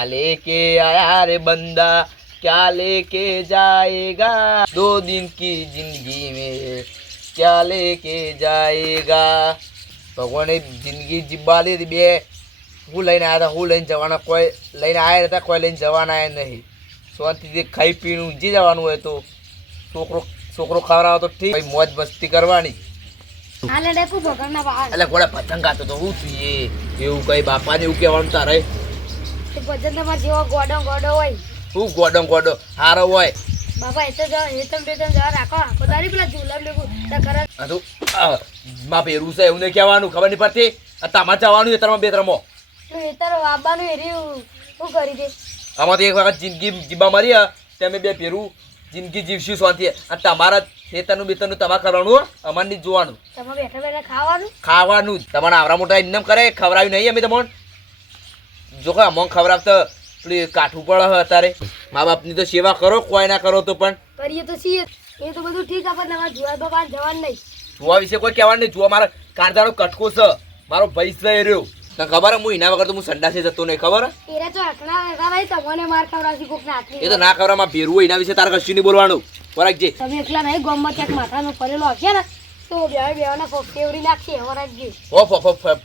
क्या लेके आया रे बंदा क्या लेके जाएगा 2 दिन की जिंदगी में क्या लेके जाएगा ભગવાને જિંદગી જીવવાની હતી બે હું લઈને આવ્યા હતા હું લઈને જવાના કોઈ લઈને આવ્યા હતા કોઈ લઈને જવાના આવ્યા નહીં શાંતિથી ખાઈ પીને ઊંઘી જવાનું હોય તો છોકરો ખવડાવો તો ઠીક ભાઈ મોજ મસ્તી કરવાની એટલે ઘોડા પતંગ ગાતો તો હું થઈએ એવું કઈ બાપાને એવું કહેવાનું તારે ભજન તમારે જેવો ગોડો ગોડો હોય હું ગોડો હારો હોય બાપા એ તો હેતમ બેતમ જવા રાખો આખો દારી પેલા ઝૂલા લેવું કરે માં પેરું છે એવું નહીં કહેવાનું ખબર નહીં પડતી તમારે જવાનું એતરમાં બે ત્રમો એતર આવવાનું એરી શું કરી દે આમાં તો એક વખત જિંદગી જીબા મારી તમે બે પેરું જિંદગી જીવશું શાંતિ અને તમારા ખેતરનું બેતરનું તમારે કરવાનું અમારે નહીં જોવાનું તમે બેઠા બેઠા ખાવાનું જ તમારે આવરા મોટા ઇન્નમ કરે ખવડાવ્યું નહીં અમે તમને જો કે અમોંગ ખવડાવતા પેલી કાઠું પડે અત્યારે મા બાપની તો સેવા કરો કોઈ ના કરો તો પણ કરીએ તો છીએ એ તો બધું ઠીક આપણે તમારે જોવા બાબા જવાનું નહીં જોવા વિશે કોઈ કહેવાનું નહીં જોવા મારા કાંધાનો કટકો છે મારો ભાઈ છે એ રહ્યો તને ખબર હું એના વગર તો હું સંડાસે જતો નહીં ખબર એરા તો આટલા વેગા રહી તમને માર ખવડાવસી કોક નાખી એ તો ના ખવડાવમાં ભેરવું એના વિશે તારે કશું નહીં બોલવાનું વરાગજે તમે એકલા નહીં ગોમમાં ચેક માથાનો પડેલો હશે ને તો બેવાના ફેવરી નાખી વરાગજે હો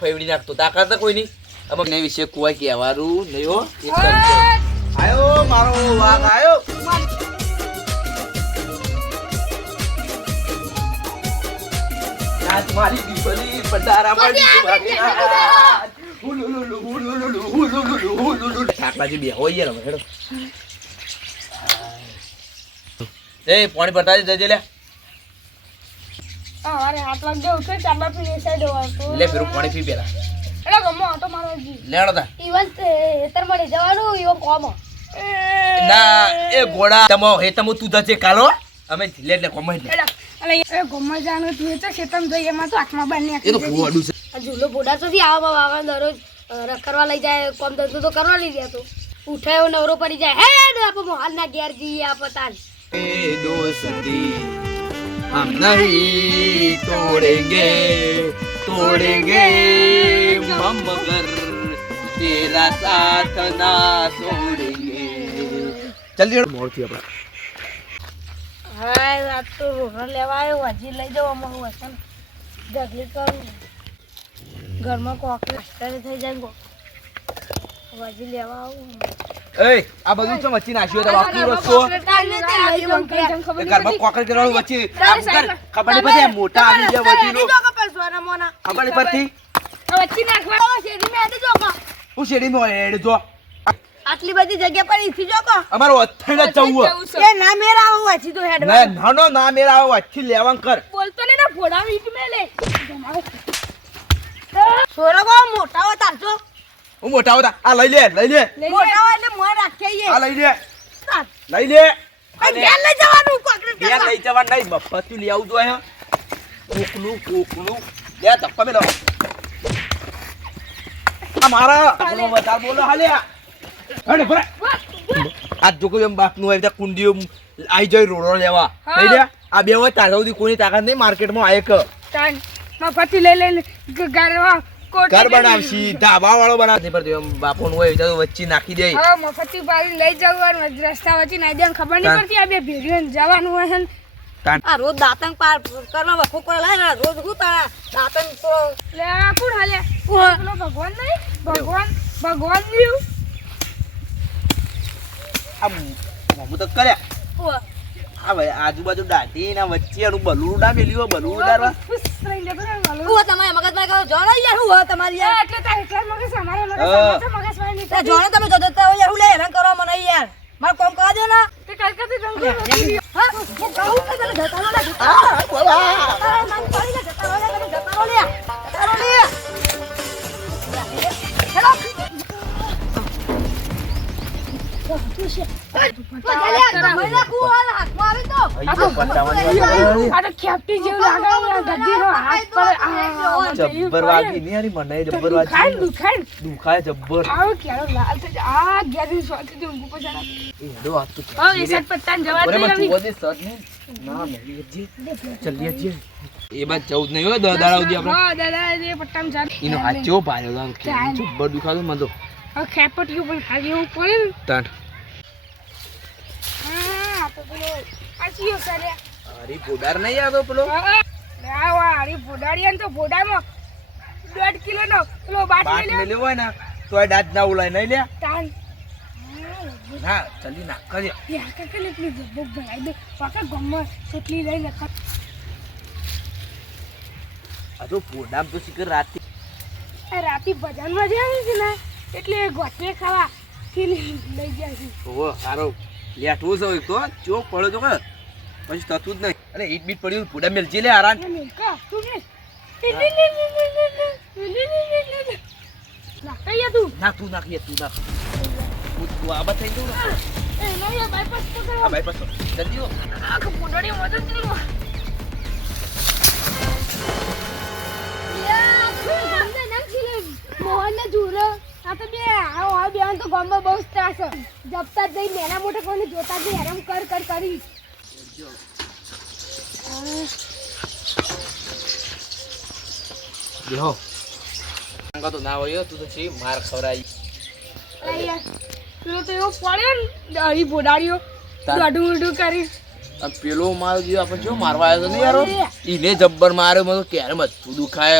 ફેવડી નાખતો તાકાત કોઈ નહીં અમને વિશે કોઈ કહેવાનું નહીં હો આયો મારો વાઘ આયો આજ મારી દીપલી પડારા મારી હુલુલુલુ ઠાકલાજી બે હોય યાર હેડો એ પાણી ભરતા જજે લે અરે હાથ લાગ દે ઉઠે ચાબા પીને સાઈડ વાળતો લે પેરું પાણી પી પેલા એલા ગમો ઓટો મારો જી લેડો તા ઈવન હેતર મળી જવાનું ઈવો કોમ ના એ ઘોડા તમો હે તમો તું જજે કાલો અમે લે લે કોમ લે અલે એ ગમો જાનો તું તો ખેતમ જઈએ માં તો આખમાં બાર ને એ તો ઘોડું છે ઝૂલો બોડા તો થી આવા બાવા દરરોજ રખડવા લઈ જાય કોમ ધંધો તો કરવા લઈ જાય તો ઉઠાયો નવરો પડી જાય હે આપો મોહલ ના ઘેર જી આ પતાલ ए दोस्ती हम नहीं तोड़ेंगे हम मगर तेरा साथ ना छोड़ेंगे जल्दी मोड़ थी अपना હાય આ તો રોહન લેવા આવ્યો હજી લઈ જાવ અમારું વસન ઢગલી કરું ઘરમાં કોકરી સ્ટારે થઈ જાય હજી લેવા આવું એ આ બધું તો વચ્ચે નાખ્યો તો બાપુ રસ્તો ઘરમાં કોકર કરવાનું વચ્ચે ખબર નહીં પડતી મોટા આવી ગયા વચ્ચેનો ખબર નહીં પડતી વચ્ચે નાખવા શેરી મે આડી જોકો હું શેરીમાં હેડ જો આટલી બધી જગ્યા પર ઈથી જોકો અમારો અથઈને જવું એ ના મેરા આવો વચ્ચે તો હેડ ના ના ના મેરા આવો વચ્ચે લેવાં કર બોલતો ને ના ફોડા વીટ મે લે સોરો કો મોટા હો તારજો હું મોટા હોતા આ લઈ લે મોટા હોય એટલે મોં રાખીએ આ લઈ લે ઘેર લઈ જવાનું કોકરેટ ઘેર લઈ જવાનું નહીં મફતું લઈ આવું જોઈએ કોકલું લે ધક્કા મેલો આ મારા આપણો વધારે બોલો હાલ્યા હડે ભરે આજ જો કોઈ એમ બાપનું હોય ત્યાં કુંડીઓ આઈ જાય રોડો લેવા લઈ લે આ બે હોય તાર સુધી કોઈની તાકાત નહીં માર્કેટમાં આયક તાન મફતી લઈ ઘરમાં ઘર બનાવશી ધાબા વાળો બનાવશે પર એમ બાપોનું હોય તો વચ્ચે નાખી દે હા મફતી પાડી લઈ જવાનું રસ્તા વચ્ચે નાઈ દેવાનું ખબર નહીં પડતી આ બે ભેડીઓ જવાનું હોય આ રોજ દાતંગ પાર કરવા વખો પર લાય રોજ હું તારા દાતંગ તો લે કોણ હાલે ભગવાન નહીં ભગવાન જીવ આ મોમું તો કર્યા હા ભાઈ આજુબાજુ દાટી ના વચ્ચે એનું બલુડું ના મેલ્યું બલુડું ઉડાડવા હું તમારે મગજમાં કહો જોડો યાર હું તમારી યાર એટલે તા એટલા મગજ અમારે મગજમાં નહીં જોડો તમે જોડો તો યાર હું લે હેરાન કરવા મને યાર માર કોમ કહો દો ના તે કલકત્તી રંગો હા હું કહું કે તને જતારો લે હા બોલા મન પડી લે જતારો લે હેલો જબ્બર વાગી ની આની મને જબ્બર વાગી દુખાય જબ્બર આવ કેરો લાલ થઈ આ ગેરી સોતી દે ઊંઘ પછાડા એ હેડો આ તો હા એ સટ પત્તાન જવા દે રવિ ઓદે સટ ને ના નહીં જી ચલીએ જી એ બાદ 14 નહીં હો દાડા ઉધી આપણે હા દાદા એ પટ્ટામ જા ઈનો હાચો ભાયો જબ્બર દુખાતો મને તો હવે ખેપટીયું પણ ખાલી એવું પડે ને તાન હા તો પેલો આ ચિયો કરે અરે બોડાર નહીં આવતો પેલો અરે બોડાડિયાન તો બોડામાં 1.5 કિલોનો પેલો બાટ બાટ લઈ લે મેલ્યો હોય ને તોય દાંત ના ઉલાય નહીં લે તાન ના જલ્દી ના કરી યાર કાકા એટલી જબ્બો ભરાઈ દે પાકા ગમમાં કેટલી લઈ લે આ તો બોડામ તો શીખર રાતે રાતી બજારમાં જાય છે ને એટલે ગોઠે ખાવા લઈ જાય છે ઓહો સારો લેઠવું છે એક તો ચોક પડ્યો તો કે પછી થતું જ નહીં અરે ઈટ બીટ પડ્યું બોડા મેલજી લે આરામ ના તું નાખીએ તું નાખ તું આ બસ થઈ જવું આ ભાઈ પાસ જલ્દી હો મોહનને જુરો આ તો બે આ બેન તો ગામમાં બહુ ત્રાસ જપતા જઈ મેના મોટા કોઈને જોતા જ હેરામ કર કરી દેહો અંગા તો ના હોય તું તો છે માર ખવરાઈ પેલો તો એવો પડ્યો ને દહી બોડાડ્યો દોડું કરી પેલો મારો જીવ આપણે જો મારવા આવ્યો તો નહીં યારો ઈને જબ્બર માર્યો મને ક્યારે મથું દુખાય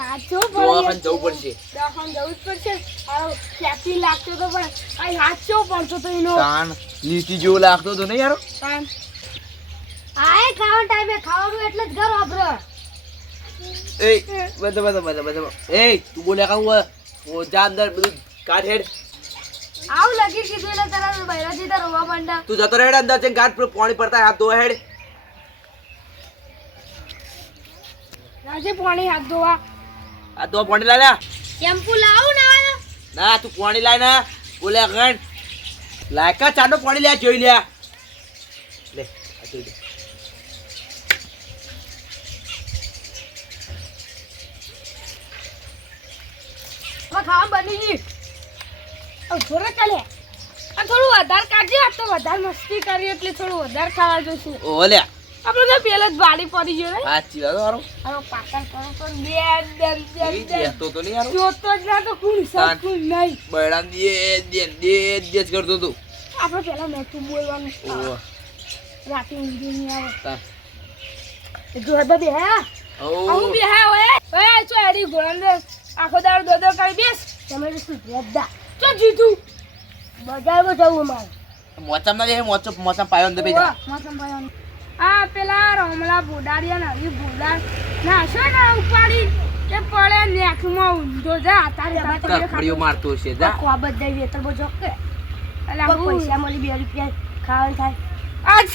હાથ જો દવાખાને જવું પડશે દવાખાને જવું જ પડશે ફેક્ટરી લાગતો તો પણ આ હાથ જો પડતો તો એનો તાન લીટી જેવો લાગતો તો નહીં યારો આય ખાવા ટાઈમે ખાવાનું એટલે જ ઘર વાપરો એ બધા એ તું બોલ્યા કાવું ઓ જા અંદર બધું કાઢ હેડ આવ લગી કીધું એટલે તારા બૈરાજી તાર રોવા માંડા તું જતો હેડ અંદર જઈને ગાંઠ પર પાણી પડતા હાથ ધોવા હેડ રાજે પાણી હાથ ધોવા આ તો પાણી લાય શેમ્પુ લાવું ના ના તું પાણી લાય ના બોલ્યા ગણ લાયકા ચાનો પાણી લે જોઈ લે લે આ જોઈ લે ખાવા બની ગઈ થોડો ચાલે આ થોડું વધારે કાઢજે આ તો વધારે મસ્તી કરી એટલે થોડું વધારે ખાવા જોઈશું ઓ લે આપણે તો પેલા જ વાડી પડી ગયો ને સાચી વાત હારો હવે પાકલ કરો તો તો તો નહીં હારો જોતો જ ના તો કોણ સકું નહીં બૈડા દે કરતો તું આપણે પેલા મેચું બોલવાનું ઓ રાતે ઊંઘી નહીં આવે તા જો હવે બે હા હું બે હા ઓય ચો એડી ગોળંદે આખો દાડો દોદો કરી બેસ તમે શું રદ્દા ચો જીતું બજારમાં જવું મારે મોચમ ના જે મોચમ પાયો ને બેજા મોસમ ભાઈ આ પેલા રમલા બોડાડિયા ને હરી બોડા નાશો ને ઉપાડી કે પડે નેખમાં ઊંધો જા તારે કકડીઓ મારતો છે જા કો બધા વેતર બો જોકે અલા પૈસા મળી 2 રૂપિયા ખાવાનું થાય આજ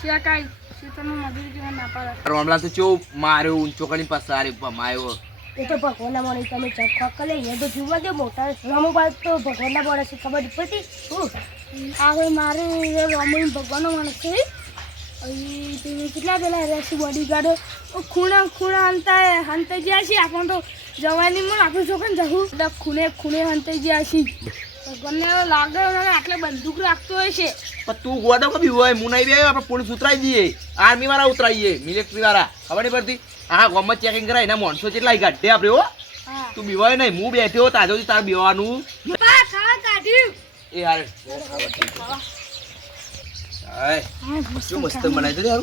શેકાઈ શીતનું મજૂરી કે ના પાડે રમલા તો ચો માર્યો ઊંચો કરી પસારી માયો એ તો ભગવાનના મને તમે ચક કરે એ તો જીવવા દે મોટા રમુબાદ તો ભગવાનના બોડે છે ખબર પડી હવે મારે રમુ ભગવાનનો મને છે અહીં કેટલા પેલા રેસી બોડી ગાર્ડો ખૂણા હંતાઈ ગયા છે આપણને તો જવાની મળે આપણે છોકરાને જવું ખૂણે હંતાઈ ગયા છે ભગવાનને લાગે આટલે બંદૂક રાખતો હોય છે પણ તું ગોડો કભી હોય મુનાઈ બે આપણે પોલીસ ઉતરાઈ દઈએ આર્મી વાળા ઉતરાઈએ મિલિટરી વાળા ખબર નહીં પડતી હા ગોમત ચેકિંગ કરાય એના માણસો કેટલા ગાઢે આપણે હો તું બીવાય નહીં હું બેઠ્યો તાજો તાર બીવાનું એ હારે શું મસ્ત બનાવી દે યાર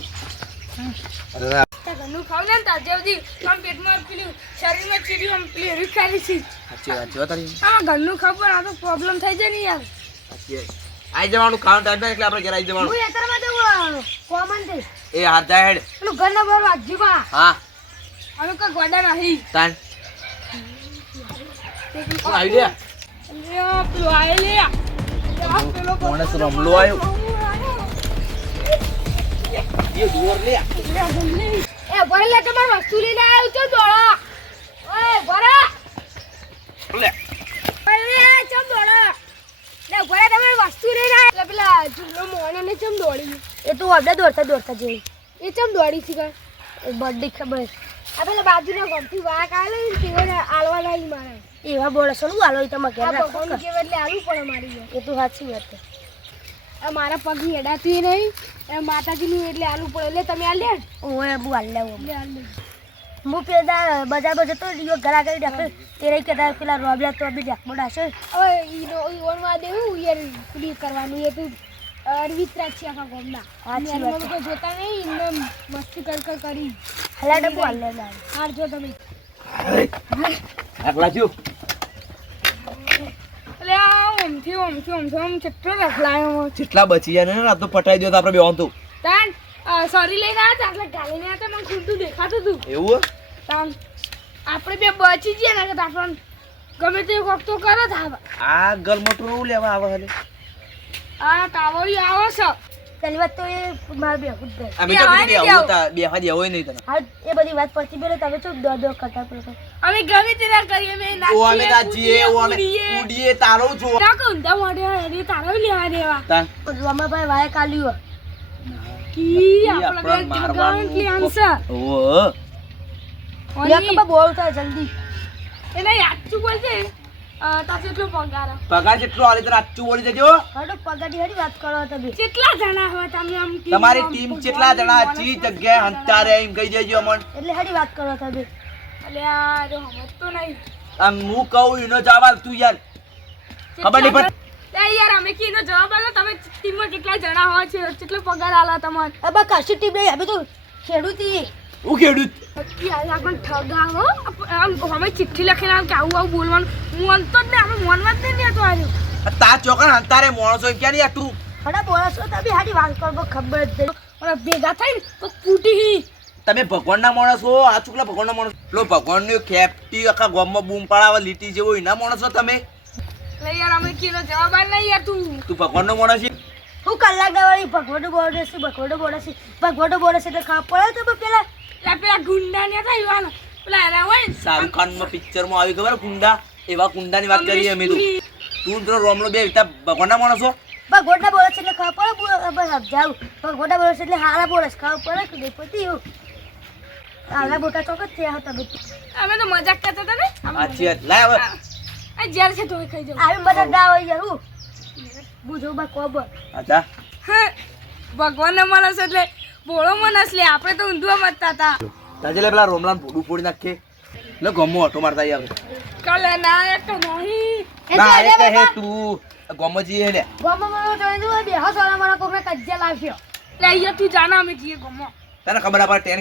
ઘરનું ખાવ ને તાજે બધી આમ પેટમાં પેલી શરીરમાં ચીડી આમ પેલી રીખાલી છે સાચી વાત છે તારી હા ઘરનું ખાવ પણ આ તો પ્રોબ્લેમ થઈ જાય ને યાર સાચી વાત આઈ જવાનું ખાવાનું ટાઈમ એટલે આપણે ઘરે આવી જવાનું હું એતરમાં જવું કોમન દે એ હાથ જાય હેડ પેલું ઘરના બહાર વાગજી બા હા અમે કોઈ ગોડા નહીં તાન આવી લે પેલું આય લે કોણે રમલો આવ્યો એ દૂર લે એ ભરે લે તમાર વસ્તુ લઈને આવ્યો છો દોડા ઓય ભરે લે અરે ચમ દોડા લે ભરે તમાર વસ્તુ લઈને આવ્યો પેલા જુલો મોને ને ચમ દોડી એ તો આપણે દોડતા જઈ એ ચમ દોડી છે કે બર્થડે ખબર આ પેલા બાજુના ગમતી વાક આલે ને તેઓને આલવા લાગી મારે એવા બોલે શું આલો તમે ઘેર રાખો કે એટલે આલવું પડે મારી એ તો સાચી વાત છે આ મારા પગ હેડાતી નહીં એ માતાજીનું એટલે આલુ પડે એટલે તમે આ લે ઓય બુ આલ લે હું પેલા બજારમાં જતો રહ્યો ઘરા કરી ડાક્ટર તેરે કહેતા પેલા રોબલા તો બી ડાક બોડાશે હવે ઈવનમાં દેવું યાર પૂરી કરવાનું એ તું અરવિત્રા છે આખા ગોમના આની મમ્મી તો જોતા નહીં એમને મસ્તી કર કરી હલાડે બોલ લે હાર જો તમે આટલા જો અલે ઓમ ચટ્ટો રખલાયો જેટલા બચી જાય ને આ તો પટાઈ દો તો આપણે બેવાનું તું તાન સોરી લઈને આ ચાકલે ગાલીને આ તો મને ખુંટું દેખાતું હતું એવું તાન આપણે બે બચી જઈએ ને કે આપણને ગમે તે વખત તો કરો થાવ આ ગલમટું લેવા આવે હલે આ તાવળી આવો છો પેલી વાત તો એ માર બે ખુદ દે અમે તો કીધું કે આવું તા બે હાજી હોય નહીં તને હા એ બધી વાત પરથી બેલે તમે ચૂપ દો કરતા પડે અમે ગમે તે ના કરીએ મે નાચીએ ઓ અમે નાચીએ ઓ અમે ઉડીએ તારો જો ના કોંડા મોઢે એ તારો લેવા દેવા તાન રમાભાઈ વાય કાલ્યો કી આપણે મારવાનું આન્સર ઓ યાર કે બોલતા જલ્દી એને યાચું બોલજે તા કેટલો પગાર જેટલો આલે તને આચું બોલી દેજો હડો પગારની હડી વાત કરો તમે કેટલા જણા હો તમે આમ તમારી ટીમ કેટલા જણા ચી જગ્યાએ હંતારે એમ કહી દેજો અમન એટલે હડી વાત કરો તમે અલ્યા જો હમત તો નહીં આમ હું કહું એનો જવાબ તું યાર ખબર નહીં પણ એ યાર અમે કીનો જવાબ આલો તમે ટીમમાં કેટલા જણા હોય છે કેટલો પગાર આલા તમને અબા કાશી ટીમ નહીં અમે તો ખેડૂતી હું ખેડૂત યાર આપણ ઠગાવો આમ અમે ચિઠ્ઠી લખીને આમ કે આવું બોલવાનું હું અંતો જ ને અમે મોનવા જ નહીં તો આવ્યો તા ચોકન હંતારે માણસો એમ ક્યાં નહીં આટલું હડા બોલશો તમે હાડી વાત કરો ખબર જ ઓલા ભેગા થઈને તો કૂટી તમે ભગવાનના માણસો આ ચૂકલા ભગવાનના માણસો લો ભગવાનની ખેપટી આખા ગામમાં બૂમ પડાવે લીટી જેવો એના માણસો તમે લે યાર અમે કીનો જવાબ આલ નહીં યાર તું ભગવાનનો માણસ છે હું કલાક દવાળી ભગવાનનો બોલે છે ભગવાનનો બોલે છે એટલે ખબર પડે તો પેલા પેલા ગુંડા ને થયું પેલા એના હોય શાહરુખ ખાન માં પિક્ચર માં આવી ખબર કુંડા એવા કુંડાની વાત કરીએ અમે તું તો રોમલો બે ભગવાનના માણસો ભગવાનના બોલે છે એટલે ખબર પડે બસ સમજાવું ભગવાનના બોલે છે એટલે હારા બોલે છે ખબર પડે કે દેપતિ એવું હારા બોટા ચોકત થયા હતા બધું અમે તો મજાક કરતા હતા ને સાચી વાત લાય હવે આ જ્યારે છે તોય ખાઈ જાવ આવી મજા ના હોય યાર હું બુજો બા કોબર અચ્છા ભગવાનના માણસ એટલે બોળો માણસ લે આપણે તો ઊંધવા મતતા હતા તાજે લે પેલા રોમલાન ફોડું ફોડી નાખે લે ગમો ઓટો મારતા યાર કલે ના એક નહીં ના એ કહે તું ગમજી હે લે ગમો મને જોઈ દો બે હસારા મને કોમે કજ્જા લાવ્યો લે યાર તું જાના અમે જીએ ગમો તને ખબર આપા ટેન